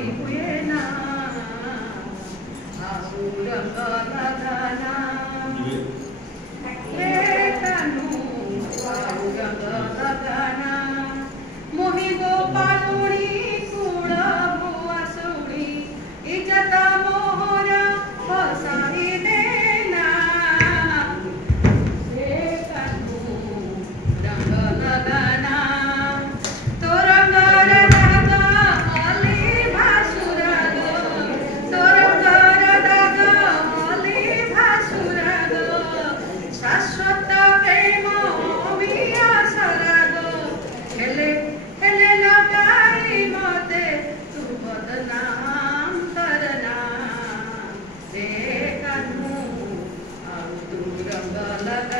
करी हुए ना आऊ रंग लगाना हे तनु आऊ रंग लगाना मोहि गोपालुणी कूड़ बुआ सुड़ी इज्जत मोहरा बसाई देना हे तनु रंग लगाना तो रंग दागा मली भासुरा गो तो रंग दागा मली भासुरा गो शाश्वत प्रेम मिया सरा गो हेले हेले लगाई मते तू बदनाम करना हे कान्हू आऊ तू रंग लगा